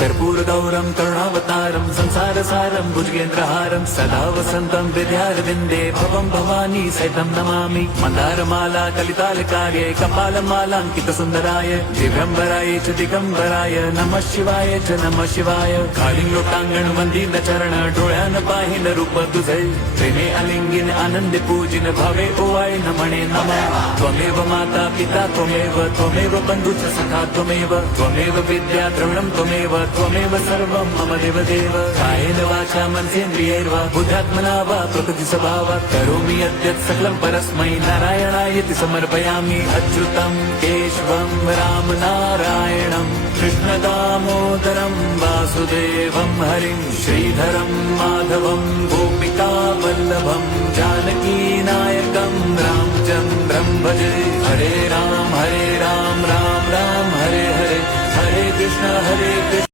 कर्पूरगौरं करुणावतारं संसारसारं भुजगेन्द्रहारं सदा वसन्तं हृदयारविन्दे भवं भवानी सहितं नमामि। मन्दारमाला कलितालकार्ये कपालमालाङ्कितसुन्दराय दिव्यम्बराय च दिगम्बराय नमः शिवाय च नमः शिवाय। कालिंग लोटांगण वंदिन चरण डोळ्यान पाहिन रूप तुझे प्रेमे अलिंगिन आनंदे पूजिन भावे ओवाळीन म्हणे नमः। त्वमेव माता पिता त्वमेव बंधुच सखा त्वमेव विद्या द्रविणं त्वमेव सर्वं मम देवदेव। कायेन वाचा मनसेन्द्रियैर्वा बुद्ध्यात्मना वा प्रकृति स्वभावात् करोमि यद्यत् सकलं परस्मै नारायणायति समर्पयामि। अच्युतं केशवं राम नारायणं कृष्ण दामोदरं वासुदेवं हरिं श्रीधरं माधवं गोपिका वल्लभं जानकी नायकं रामचन्द्रं भजे। हरे राम राम राम हरे हरे हरे कृष्ण